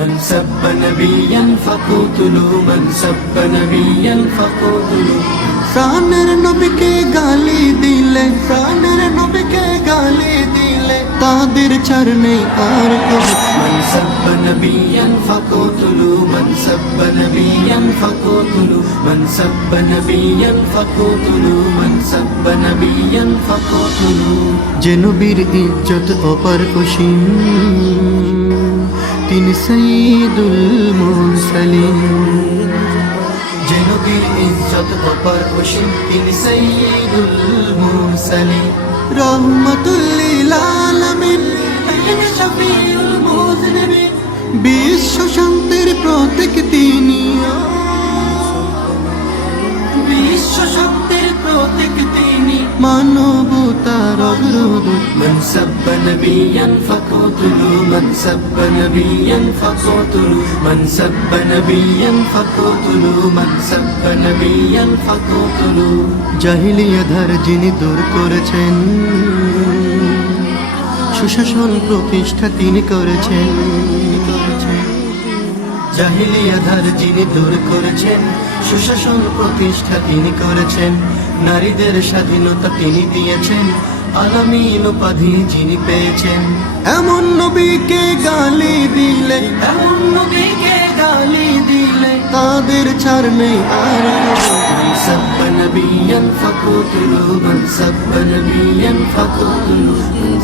من سب نبيا فقتلوا من سب نبيا فقتلوا প্রাণের নবীকে গালি দিলে প্রাণের নবীকে গালি দিলে তাদের ছাড় নেই আর কবু من سب نبيا فقتلوا من سب نبيا فقتلوا من سب نبيا فقتلوا من سب نبيا فقتلوا যে নবীর ইজ্জত অপার অসীম তিনি সাইয়্যিদুল মুরসালিন যে নবীর ইজ্জত অপার অসীম তিনি সাইয়্যিদুল মুরসালিন রাহমাতুল লিল আলামিন শফিউল মুযনিবিন বিশ্ব শান্তির প্রতীক তিনি বিশ্ব শান্তির প্রতীক তিনি মানবতার অগ্রদূত من سب نبيا فقتلوا من سب نبيا فقتلوا من سب نبيا فقتلوا من سب نبيا فقتلوا জাহিলিয়া ধার যিনি দূর করেছেন সুশাসন প্রতিষ্ঠা তিনি করেছেন জাহিলিয়া ধার যিনি দূর করেছেন সুশাসন প্রতিষ্ঠা তিনি করেছেন নারীদের স্বাধীনতা তিনি দিয়েছেন আলামিন উপাধি যিনি পেয়েছেন এমন নবীকে গালি দিলে এমন নবীকে গালি দিলে তাদের ছাড় নেই আর من سب نبيا فقتلوا من سب نبيا فقتلوا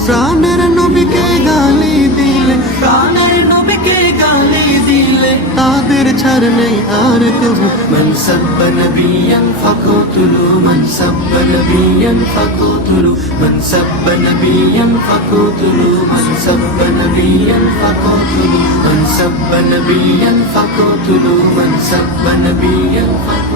প্রাণের নবীকে গালি দিলে প্রাণের নবীকে গালি দিলে তাদের ছাড় নেই আর কবু من سب نبيا فقتلوا من سب نبيا فقتلوا من سب نبيا فقتلوا من سب نبيا فقتلوا من سب نبيا فقتلوا من سب نبيا فقتلوا